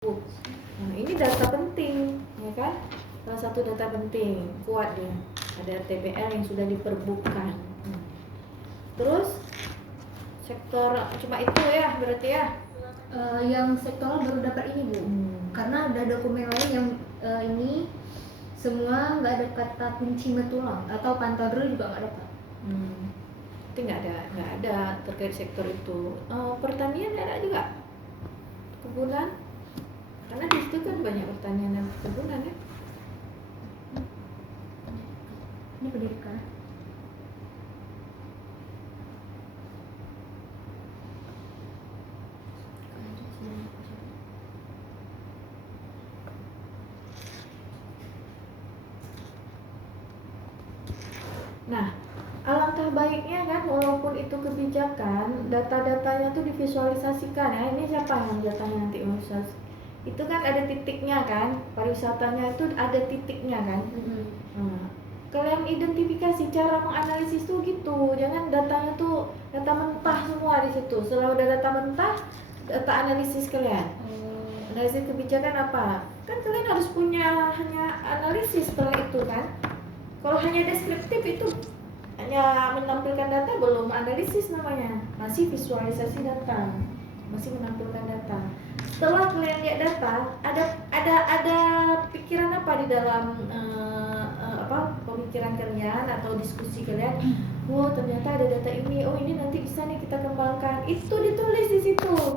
Nah, ini data penting, ya kan? Salah satu data penting, kuat dia. Ada RTBL yang sudah diperbukkan. Terus sektor cuma itu ya berarti ya? Yang sektoral baru dapat ini Bu, karena ada dokumen lain yang ini semua nggak ada kata kunci tulang atau pantau dulu juga nggak dapat. Itu nggak ada terkait sektor itu. Pertanian ada juga, kebunan, karena di situ kan banyak pertanian dan perkebunan ya. Ini pendidikan. Nah, alangkah baiknya kan, walaupun itu kebijakan, data-datanya tuh divisualisasikan ya. Ini siapa yang datanya nanti visualisasi? Itu kan ada titiknya kan, pariwisatanya itu ada titiknya kan. Nah, kalian identifikasi cara menganalisis tuh gitu. Jangan datanya tuh data mentah semua di situ. Setelah udah data mentah, data analisis kalian. Analisis kebijakan apa? Kan kalian harus punya hanya analisis setelah itu kan. Kalau hanya deskriptif itu hanya menampilkan data, belum analisis namanya, masih visualisasi data, masih menampilkan data. Setelah kalian lihat data, ada pikiran apa di dalam pemikiran kalian atau diskusi kalian? Oh ternyata ada data ini, oh ini nanti bisa nih kita kembangkan. Itu ditulis di situ.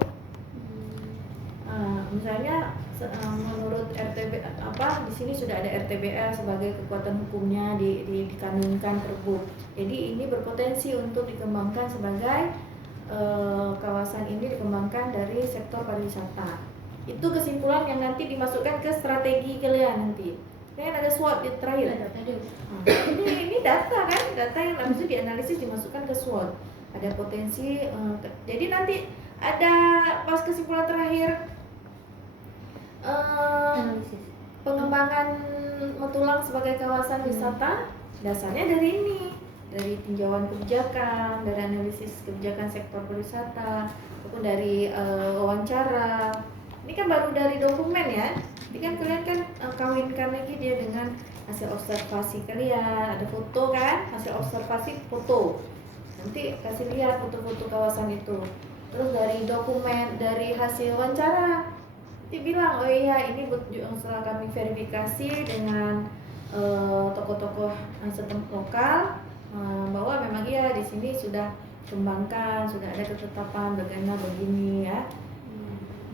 Misalnya menurut RTB di sini sudah ada RTBL sebagai kekuatan hukumnya dikanunkan Perbu. Jadi ini berpotensi untuk dikembangkan sebagai kawasan ini dikembangkan dari sektor pariwisata. Itu kesimpulan yang nanti dimasukkan ke strategi kalian nanti. Kan ada SWOT di terakhir. Ini data kan, data yang habis itu dianalisis dimasukkan ke SWOT. Ada potensi. Jadi nanti ada pas kesimpulan terakhir. Pengembangan Metulang sebagai kawasan wisata dasarnya dari ini, dari tinjauan kebijakan, dari analisis kebijakan sektor pariwisata, ataupun dari wawancara. Ini kan baru dari dokumen ya. Jadi kan kalian kan kawinkan lagi dia dengan hasil observasi kalian. Ada foto kan, hasil observasi foto. Nanti kasih lihat foto-foto kawasan itu. Terus dari dokumen, dari hasil wawancara bilang, oh iya ini setelah kami verifikasi dengan tokoh-tokoh setempat lokal bahwa memang iya di sini sudah kembangkan, sudah ada ketetapan bagaimana begini ya.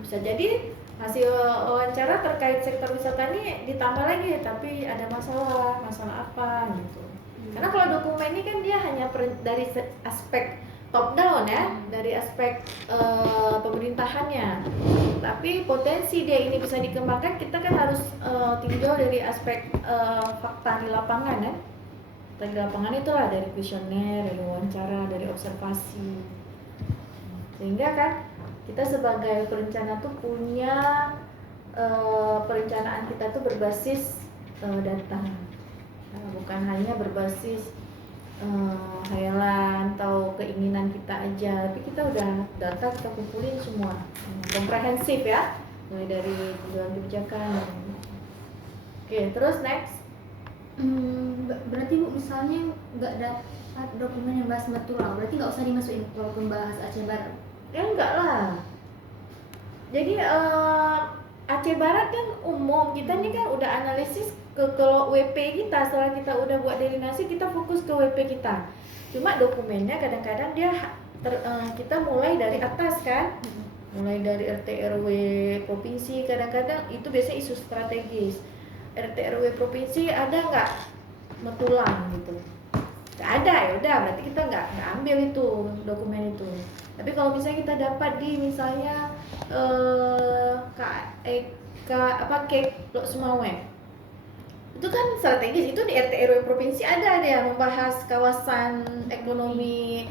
Bisa jadi hasil wawancara terkait sektor wisata ini ditambah lagi, tapi ada masalah apa gitu. Karena kalau dokumen ini kan dia hanya dari aspek top down ya, dari aspek pemerintahannya. Tapi potensi dia ini bisa dikembangkan, kita kan harus tinjau dari aspek fakta di lapangan ya. Di lapangan itulah dari kuesioner, dari wawancara, dari observasi. Sehingga kan kita sebagai perencana tuh punya perencanaan kita tuh berbasis data. Bukan hanya berbasis hayalan atau keinginan kita aja, tapi kita udah data kita kumpulin semua, komprehensif ya, mulai dari tujuan kebijakan. Oke, terus next. Berarti Bu misalnya nggak dapat dokumen yang bahas Metulang, berarti nggak usah dimasukin walaupun bahas Aceh Barat? Ya enggak lah. Jadi Aceh Barat kan umum, kita ini kan udah analisis ke WP kita. Setelah kita udah buat delineasi, kita fokus ke WP kita. Cuma dokumennya kadang-kadang dia kita mulai dari atas kan, mulai dari RT RW provinsi. Kadang-kadang itu biasanya isu strategis. RT RW provinsi ada nggak Metulang gitu? Nggak ada, ya udah berarti kita nggak ambil itu dokumen itu. Tapi kalau misalnya kita dapat di misalnya Lok Sumawe, itu kan strategis, itu di RT RW provinsi ada yang membahas kawasan ekonomi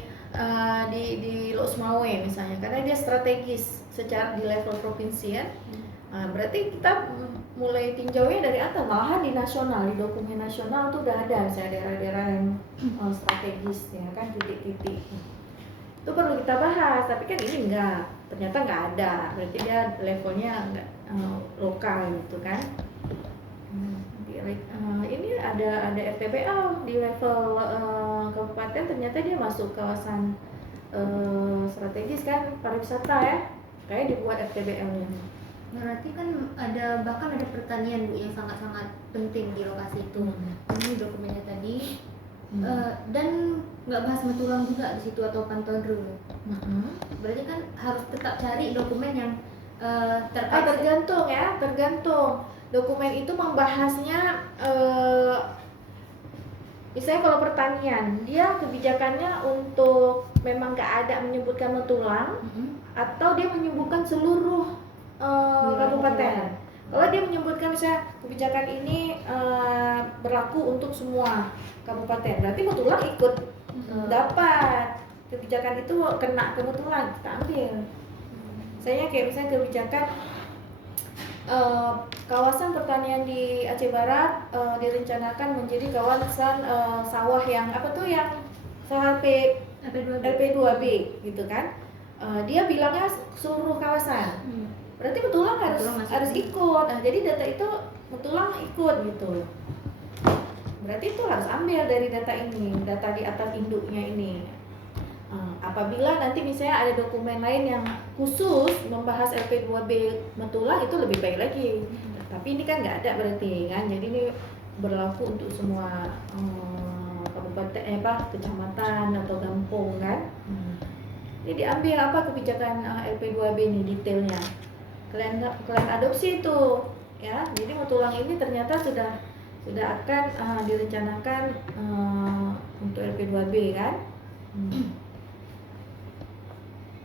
di Lok Sumawe misalnya, karena dia strategis secara di level provinsi ya. Berarti kita mulai tinjaunya dari atas, malahan di nasional, di dokumen nasional tuh udah ada misalnya daerah-daerah yang strategis ya kan, titik-titik itu perlu kita bahas. Tapi kan ini ternyata nggak ada, berarti dia levelnya lokal gitu kan. Ini ada RTPL di level kabupaten, ternyata dia masuk kawasan strategis kan pariwisata ya, kayak dibuat RTBL-nya. Berarti kan bahkan ada pertanian Bu yang sangat-sangat penting di lokasi itu. Ini dokumennya tadi. Dan nggak bahas Matulang juga di situ atau Pantauan Ruu. Berarti kan harus tetap cari dokumen yang terkait. Tergantung dokumen itu membahasnya. Misalnya kalau pertanian, dia kebijakannya untuk memang nggak ada menyebutkan Matulang, atau dia menyebutkan seluruh kabupaten. Kalau dia menyebutkan misalnya kebijakan ini berlaku untuk semua kabupaten, berarti Matulang ikut dapat kebijakan itu, kena ke Matulang, kita ambil. Misalnya kayak misalnya kebijakan kawasan pertanian di Aceh Barat direncanakan menjadi kawasan sawah yang apa tuh, yang LP2B gitu kan. Dia bilangnya seluruh kawasan. Berarti Matulang harus ikut. Nah, jadi data itu Matulang ikut gitu. Berarti itu harus ambil dari data ini, data di atas induknya ini. Apabila nanti misalnya ada dokumen lain yang khusus membahas LP2B Matulang, itu lebih baik lagi. Tapi ini kan nggak ada berarti kan, jadi ini berlaku untuk semua kabupaten, kecamatan atau kampung kan. Jadi ambil apa kebijakan LP2B ini detailnya. Kalian adopsi itu ya. Jadi Matulang ini ternyata sudah akan direncanakan untuk LP2B kan.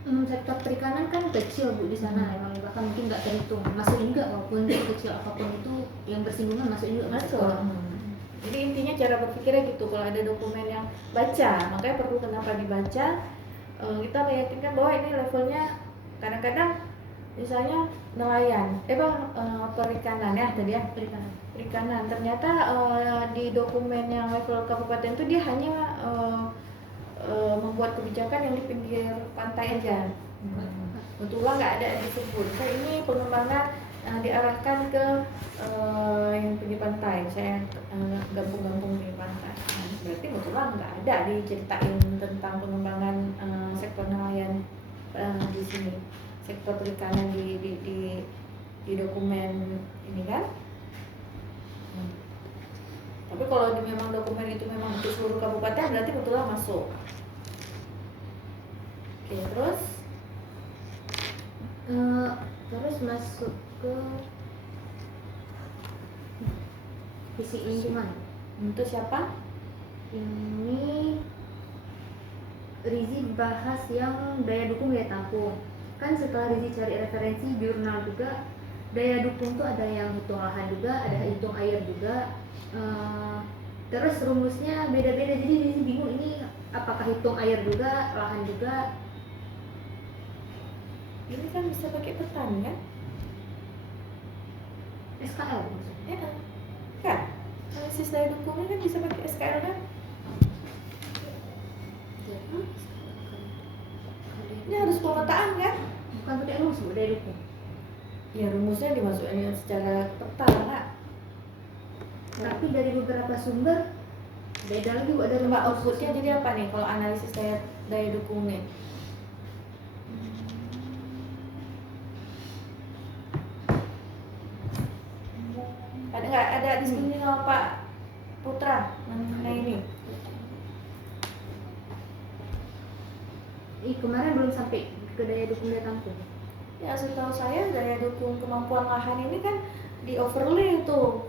Sektor perikanan kan kecil Bu di sana, emang bahkan mungkin nggak terhitung, masuk juga walaupun kecil apapun itu yang bersinggungan masuk juga. Jadi intinya cara berpikirnya gitu. Kalau ada dokumen yang baca, makanya perlu kenapa dibaca, kita meyakinkan bahwa ini levelnya. Kadang-kadang misalnya nelayan, perikanan ya tadi ya, perikanan. Ternyata di dokumen yang level kabupaten itu dia hanya membuat kebijakan yang di pinggir pantai aja. Matulang nggak ada disebut. So, ini pengembangan diarahkan ke yang pinggir pantai. Saya gabung-gabung pinggir pantai. Berarti Matulang nggak ada diceritain tentang pengembangan sektor nelayan di sini, sektor perikanan di dokumen ini kan. Tapi kalau memang dokumen itu memang untuk seluruh kabupaten, berarti Matulang masuk. Oke, terus masuk ke visi lingkungan. Untuk siapa? Ini Rizi bahas yang daya dukung daya tampung. Kan setelah Rizi cari referensi jurnal juga, daya dukung tuh ada yang hitung lahan juga, ada hitung air juga. Terus rumusnya beda-beda, jadi Rizi bingung ini apakah hitung air juga, lahan juga. Ini kan bisa pakai petani kan? SKL maksudnya? Ya kan? Analisis daya dukungnya kan bisa pakai SKL kan? Ini harus pemetaan kan? Bukan pakai rumus Bu, daya dukung. Ya rumusnya dimasukkan secara peta kan? Tapi dari beberapa sumber beda lagi Bu, ada Coba outputnya jadi apa nih kalau analisis daya dukungnya? Ada nggak ada diskusi sama Pak Putra mengenai ini? Kemarin belum sampai ke daya dukung daya tampung. Ya setahu saya daya dukung kemampuan lahan ini kan di overlay tuh.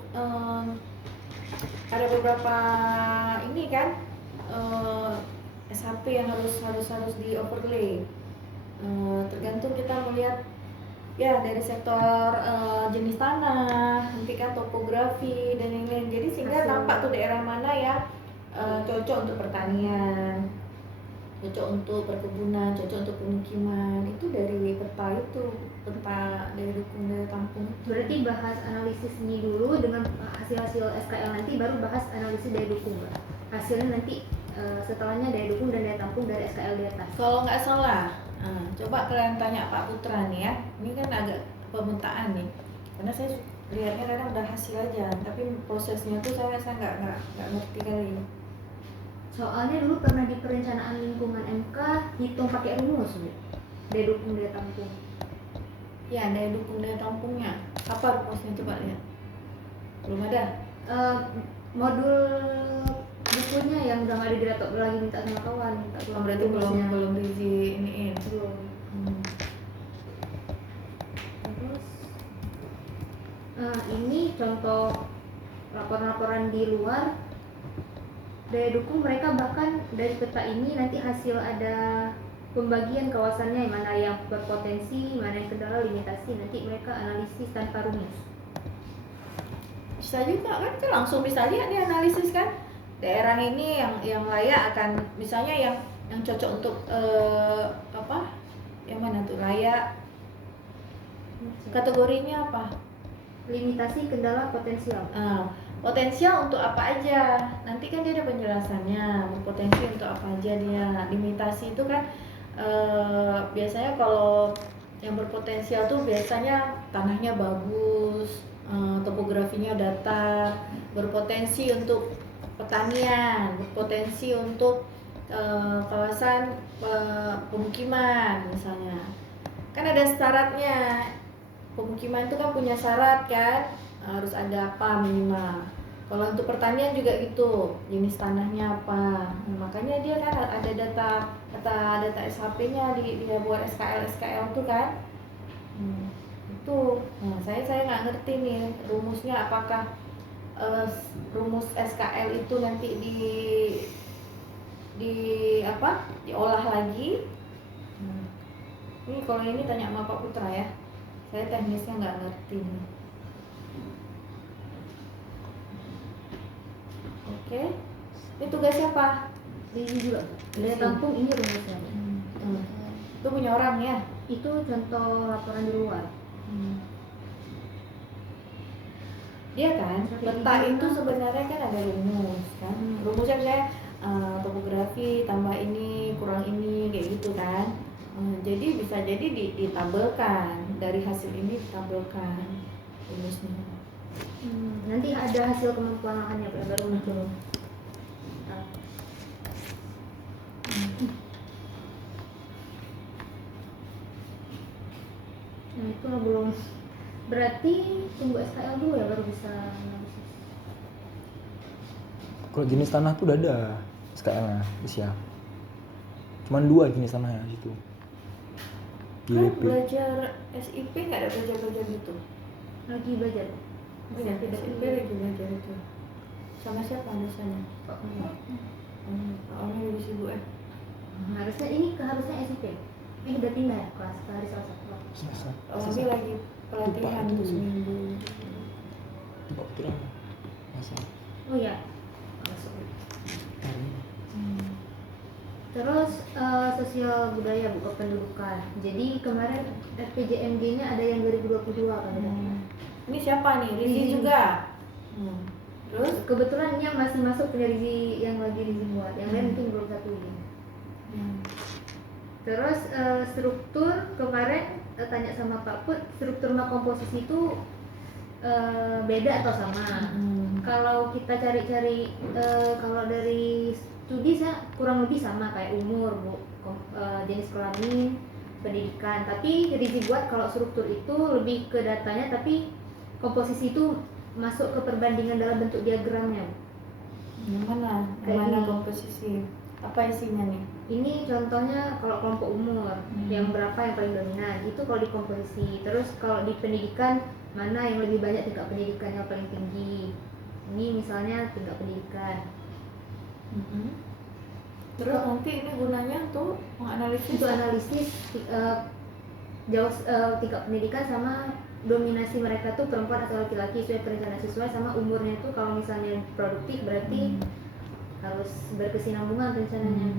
Ada beberapa ini kan SHP yang harus di overlay. Tergantung kita melihat ya dari sektor jenis tanah, nanti kan topografi dan lain-lain. Jadi sehingga nampak tuh daerah mana yang cocok untuk pertanian, cocok untuk perkebunan, cocok untuk pemukiman. Itu dari peta dari dukung daya tampung. Berarti bahas analisis ini dulu dengan hasil-hasil SKL, nanti baru bahas analisis daya dukung. Hasilnya nanti setelahnya daya dukung dan daya tampung dari SKL di atas. Kalau nggak salah, coba kalian tanya Pak Putra nih ya. Ini kan agak pemetaan nih. karena saya lihatnya kadang udah hasil aja, tapi prosesnya tuh saya nggak ngerti kali. Soalnya dulu pernah di perencanaan lingkungan MK hitung pakai rumus, Bu. Daya dukung daya tampung. Ya, daya dukung daya tampungnya apa rumusnya, coba lihat. Belum ada. Modul bukunya yang udah nggak ada di laptop lagi, minta sama kawan, minta Oh, berarti belum Rizi iniin. Belum. Terus ini contoh laporan-laporan di luar daya dukung mereka, bahkan dari peta ini nanti hasil ada pembagian kawasannya, mana yang berpotensi, mana yang kendala, limitasi, nanti mereka analisis tanpa rumus. Bisa juga kan, langsung bisa lihat di analisis kan, daerah ini yang layak akan, misalnya yang cocok untuk apa, yang mana tuh layak, kategorinya apa, limitasi, kendala, potensial. Potensial untuk apa aja, nanti kan dia ada penjelasannya. Berpotensi untuk apa aja dia. Limitasi itu kan biasanya kalau yang berpotensial tuh biasanya tanahnya bagus, topografinya datar, berpotensi untuk pertanian, berpotensi untuk kawasan pemukiman misalnya. Kan ada syaratnya, pemukiman itu kan punya syarat kan, harus ada apa minimal. Kalau untuk pertanian juga gitu, jenis tanahnya apa. Makanya dia kan ada data SHP-nya dia buat SKL tuh kan. Itu. Nah, saya nggak ngerti nih rumusnya, apakah rumus SKL itu nanti diolah lagi. Ini kalau ini tanya sama Pak Putra ya. Saya teknisnya nggak ngerti nih. Oke, ini tugas siapa? Ini juga daya tampung, ini rumusnya. Itu punya orang ya? Itu contoh laporan di luar. Dia kan, peta itu sebenarnya kan ada rumus kan. Rumusnya misalnya topografi tambah ini kurang ini kayak gitu kan. Jadi bisa jadi ditabelkan, dari hasil ini ditabelkan rumusnya. Nanti ada hasil kemampuan lahannya baru muncul. Nah itu belum, berarti tunggu SKL dulu ya baru bisa analisis. Kalau jenis tanah tuh udah ada SKL-nya, siap. Cuman 2 jenis tanahnya situ. Kan belajar SIP nggak ada belajar gitu? Lagi belajar. Iya, SIP lagi belajar itu. Sama siapa dosennya? Pak Omar. Pak Omar lebih sibuk ya? Harusnya ini harusnya SIP. Udah pindah ya kelas ke hari Selasa. Pak Omar lagi pelatihan tuh seminggu. Pak Putra masa. Oh iya. Terus sosial budaya, buku pendudukan. Jadi kemarin RPJMD-nya ada yang 2022 kan? Ini siapa nih? Rizi juga. Terus kebetulan ini yang masih masuk ke Rizi, yang lagi Rizi buat. Yang lain mungkin belum satu ini. Terus struktur kemarin tanya sama Pak Put, struktur sama komposisi itu beda atau sama? Kalau kita cari-cari kalau dari studi saya kurang lebih sama, kayak umur, jenis kelamin, pendidikan. Tapi Rizi buat kalau struktur itu lebih ke datanya, tapi komposisi itu masuk ke perbandingan dalam bentuk diagramnya. Yang mana? Yang mana komposisi? Apa isinya nih? Ini contohnya kalau kelompok umur, yang berapa yang paling dominan, itu kalau di komposisi. Terus kalau di pendidikan, mana yang lebih banyak tingkat pendidikan yang paling tinggi. Ini misalnya tingkat pendidikan. Terus nanti ini gunanya untuk menganalisis? Untuk analisis tingkat pendidikan sama dominasi mereka tuh perempuan atau laki-laki sesuai perencanaan siswa, sama umurnya tuh kalau misalnya produktif berarti harus berkesinambungan rencananya.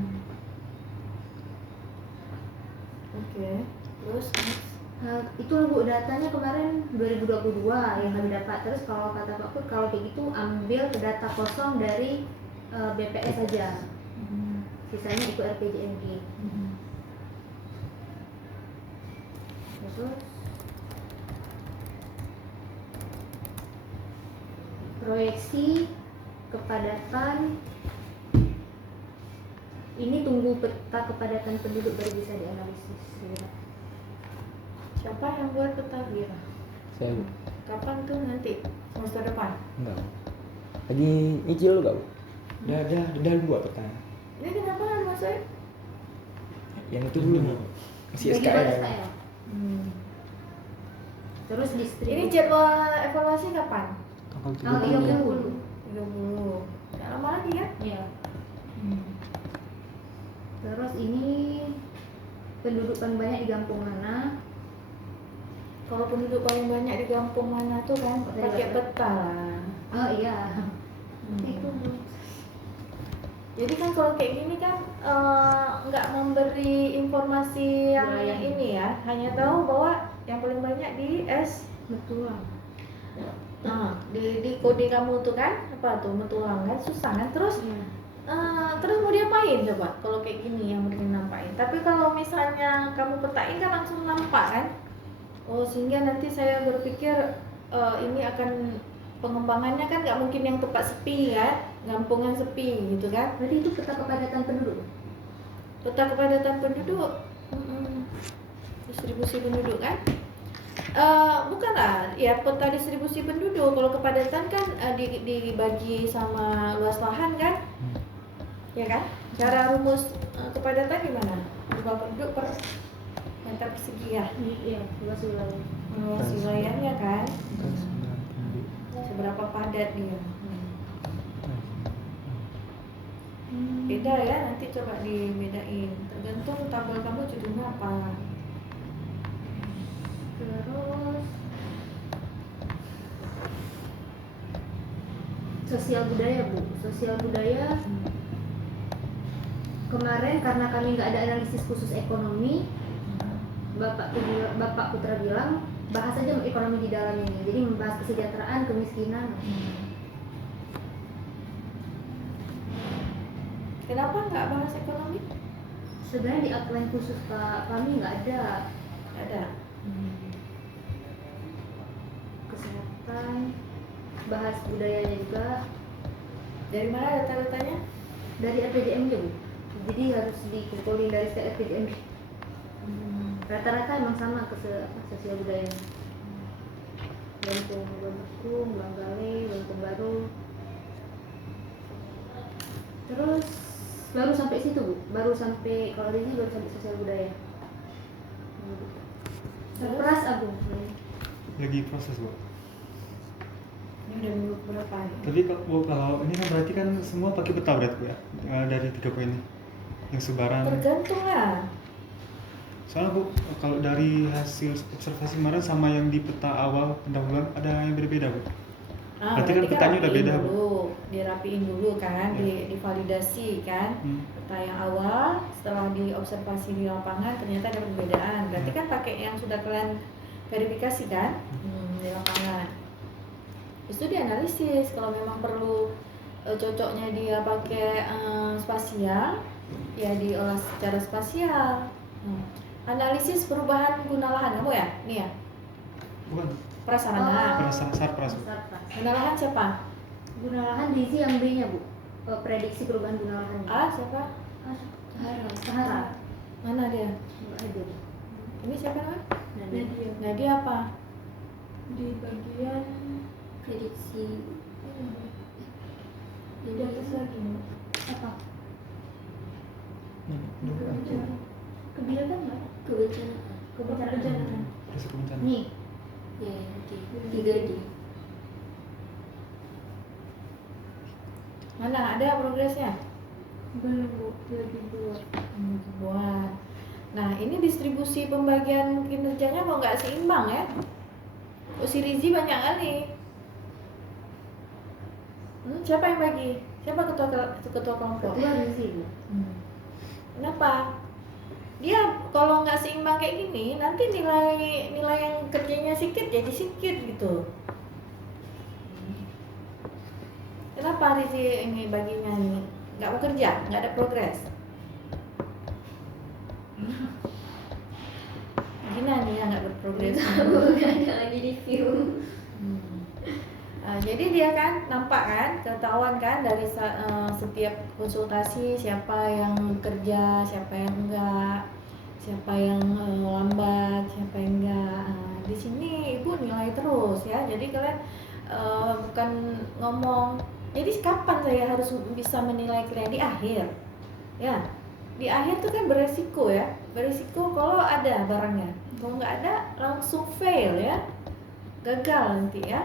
Oke. Terus itu Bu datanya kemarin 2022 yang kami dapat. Terus kalau kata Pak Pur, kalau kayak gitu ambil data kosong dari BPS saja. Sisanya ikut RPJMD. Terus proyeksi kepadatan. Ini tunggu peta kepadatan penduduk baru bisa dianalisis. Siapa yang buat peta Vira? Saya Kapan tuh nanti? Semester depan? enggak. Lagi nyicil enggak, Bu? Udah buat peta. Ini kenapa masuk? Yang itu belum. Masih Bagi buat SKL. SKL. Terus Ini distribusi jadwal evaluasi kapan? Tanggal tanggal 30. 30. 30. Nggak lama lagi kan? Iya. Terus ini penduduk paling banyak di kampung mana? Kalau penduduk paling banyak di kampung mana tuh kan pakai peta lah. Oh iya. Itu. Jadi kan kalau kayak gini kan nggak memberi informasi yang Wilayah. ini ya, hanya tahu bahwa yang paling banyak di Betul. di kode kamu tuh kan apa tuh Metulang kan susah kan terus Iya. terus mau diapain coba kalau kayak gini yang mungkin nampain. Tapi kalau misalnya kamu petain kan langsung nampak kan. Oh sehingga nanti saya berpikir ini akan pengembangannya kan nggak mungkin yang tempat sepi kan, gampungan sepi gitu kan. Berarti itu peta kepadatan penduduk. Peta kepadatan penduduk, distribusi penduduk kan. Bukanlah ya peta distribusi penduduk. Kalau kepadatan kan dibagi sama luas lahan kan, ya kan? Cara rumus kepadatan gimana? Jumlah penduduk per meter persegi ya, Iya, luas wilayah. luas wilayahnya kan, Terus 9 penduduk. seberapa padat dia. Beda ya, nanti coba dibedain. Tergantung tabel kamu judulnya apa. Terus sosial budaya, Bu. Sosial budaya kemarin karena kami nggak ada analisis khusus ekonomi, Bapak Putra bilang bahas aja ekonomi di dalam ini. Jadi membahas kesejahteraan, kemiskinan. Kenapa nggak bahas ekonomi? Sebenarnya di outline khusus kami nggak ada. Ada. Kesehatan, bahas budayanya juga Dari mana data-datanya? dari RPJMD, Bu. Jadi harus dikumpulin dari setiap RPJMD. Rata-rata emang sama sosial budaya. Lampung Bambu, Banggale, Lampung Baru. Terus baru sampai situ, Bu. Baru sampai kalau ini baru sampai sosial budaya. Terperas Agung. Lagi proses, Bu. Ini udah minggu berapa nih? Tapi kalau ini kan berarti kan semua pakai peta berarti, Bu, ya? Dari 3 poin ini yang sebaran. Tergantung lah. Soalnya, Bu, kalau dari hasil observasi kemarin sama yang di peta awal pendahuluan ada yang berbeda, Bu. Berarti kan petanya udah beda, Bu. Dirapiin dulu kan, Ya. divalidasi kan. Peta yang awal setelah diobservasi di lapangan ternyata ada perbedaan. Berarti kan pakai yang sudah kalian verifikasi kan di lapangan. Itu dianalisis kalau memang perlu cocoknya dia pakai spasial ya diolah secara spasial. Analisis perubahan guna lahan kamu ya? Nih ya. Bukan. Prasarana. Sarpras, Bu. Guna lahan siapa? Guna lahan diisi yang B-nya, Bu. Prediksi perubahan guna lahan. Siapa? Sahara. Mana dia? Enggak ada, Bu. Ini siapa namanya? Nadia. Nadia apa? Di bagian Prediksi di atas lagi apa? kebijakan nggak Kebencanaan. Risiko bencana. Nih, ya tiga D Mana ada progresnya? belum Bu, lagi buat Buat. Nah ini distribusi pembagian kinerjanya kok nggak seimbang ya? Si Rizi banyak kali. Siapa yang bagi? Siapa ketua kelompok? ketua diisi, Bu. Kenapa? Dia kalau nggak seimbang kayak gini, nanti nilai yang kerjanya sedikit jadi sedikit gitu. Kenapa Rizi ini baginya nih? Nggak mau kerja, nggak ada progres. Gina nih yang nggak berprogres. ada lagi review jadi dia kan nampak kan, ketahuan kan dari setiap konsultasi siapa yang kerja, siapa yang enggak, siapa yang lambat, siapa yang enggak. Di sini ibu nilai terus ya. Jadi kalian bukan ngomong. Jadi kapan saya harus bisa menilai kalian di akhir? Ya, di akhir tuh kan beresiko ya. Beresiko kalau ada barangnya. Kalau nggak ada langsung fail ya, gagal nanti ya.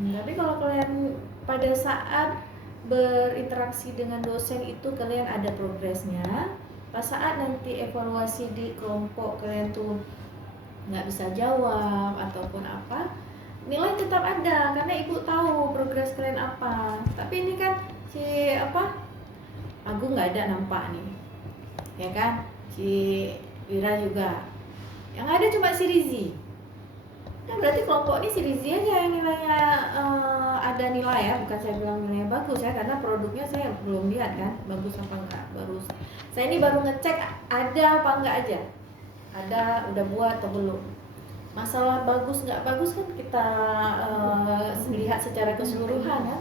Tapi kalau kalian pada saat berinteraksi dengan dosen itu kalian ada progresnya. Pas saat nanti evaluasi di kelompok kalian tuh nggak bisa jawab ataupun apa, nilai tetap ada karena ibu tahu progres kalian apa. Tapi ini kan si Agung nggak ada nampak nih, ya kan? Si Wira juga. Yang ada cuma si Rizi. Nah, berarti kelompok ini si Rizi aja yang nilainya ada nilai ya, bukan saya bilang nilainya bagus ya, karena produknya saya belum lihat kan bagus apa enggak. Saya ini baru ngecek ada apa enggak aja, ada udah buat atau belum. Masalah bagus nggak bagus kan kita lihat secara keseluruhan ya.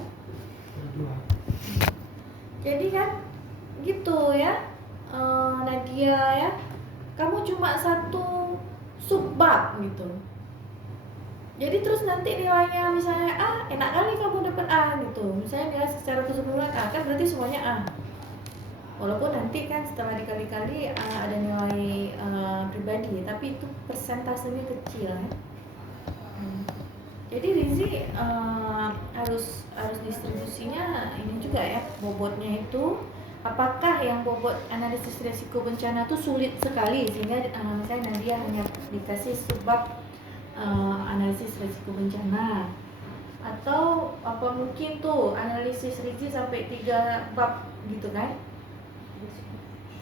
Jadi kan gitu ya, Nadia ya, kamu cuma satu subbab gitu. Jadi terus nanti nilainya misalnya A, enak kali kamu dapat A gitu. Misalnya nilai secara keseluruhan A, kan berarti semuanya A. Walaupun nanti kan setelah dikali-kali ada nilai pribadi, tapi itu persentasenya kecil ya. Jadi Rizi harus distribusinya ini juga ya, bobotnya itu. Apakah yang bobot analisis risiko bencana itu sulit sekali sehingga misalnya Nadia hanya dikasih subbab analisis risiko bencana, atau apa mungkin tuh analisis Rizi sampai 3 bab gitu kan,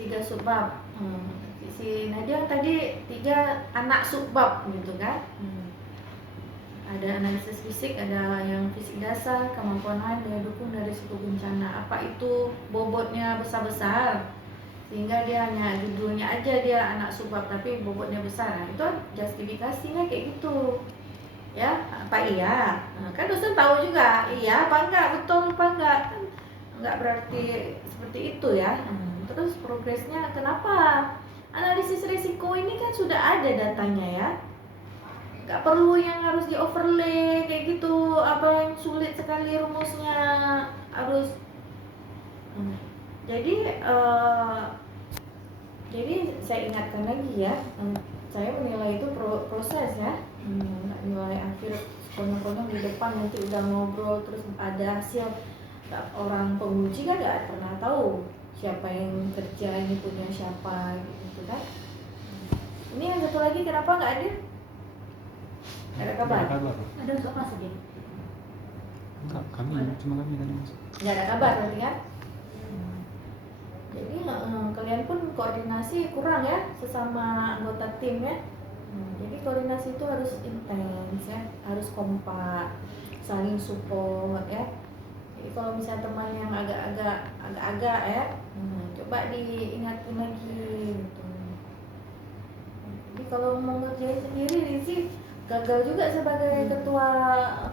3 subbab. Si Nadia tadi 3 anak subbab gitu kan. Ada analisis fisik, ada yang fisik dasar, kemampuan lain, daya dukung dari risiko bencana. Apa itu bobotnya besar-besar sehingga dia hanya judulnya aja dia anak subbab tapi bobotnya besar. Nah, itu justifikasinya kayak gitu ya. Apa iya? Kan dosen tahu juga iya apa enggak, betul apa enggak, kan enggak berarti seperti itu ya. Terus progresnya kenapa? Analisis risiko ini kan sudah ada datanya ya, nggak perlu yang harus di overlay kayak gitu, apa yang sulit sekali rumusnya harus. Jadi saya ingatkan lagi ya, saya menilai itu proses ya, nggak nilai akhir konyol-konyol di depan nanti udah ngobrol terus ada hasil. Orang penguji kan nggak pernah tahu siapa yang kerja ini punya siapa gitu kan. Ini yang satu lagi kenapa nggak ada? Ada kabar? Ada untuk kelas aja. Enggak, kami cuma kami tadi masuk. Nggak ada kabar berarti kan? Jadi kalian pun koordinasi kurang ya sesama anggota tim ya. Jadi koordinasi itu harus intens ya, harus kompak, saling support ya. Jadi kalau misalnya teman yang agak-agak ya, coba diingatin lagi gitu. Jadi kalau mau ngerjain sendiri sih gagal juga sebagai ketua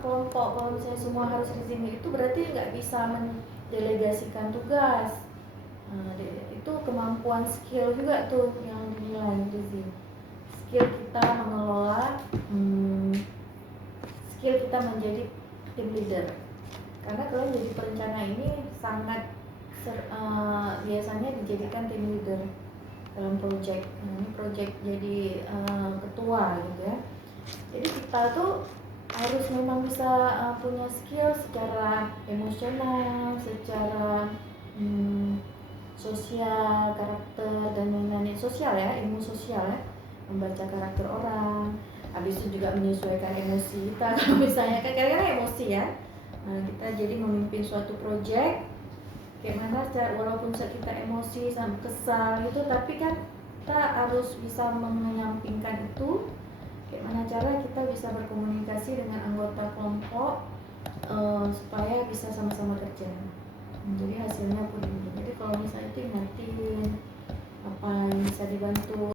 kelompok. Kalau misalnya semua harus di sini, itu berarti nggak bisa mendelegasikan tugas. Itu kemampuan skill juga tuh yang dinilai di sini. Skill kita mengelola, skill kita menjadi tim leader. Karena kalian jadi perencana ini sangat biasanya dijadikan tim leader dalam project. Ini project jadi ketua gitu ya. Jadi kita tuh harus memang bisa punya skill secara emosional, secara sosial, karakter dan lain-lain. Sosial ya, ilmu sosial ya, membaca karakter orang. Habis itu juga menyesuaikan emosi kita. Kalau misalnya kan kadang-kadang emosi ya. Nah, kita jadi memimpin suatu project. Kayak mana cara, walaupun kita emosi sampai kesal gitu, tapi kan kita harus bisa menyampingkan itu. Bagaimana cara kita bisa berkomunikasi dengan anggota kelompok supaya bisa sama-sama kerja. Jadi hasilnya pun ini. Jadi kalau misalnya itu ingatin apa yang bisa dibantu.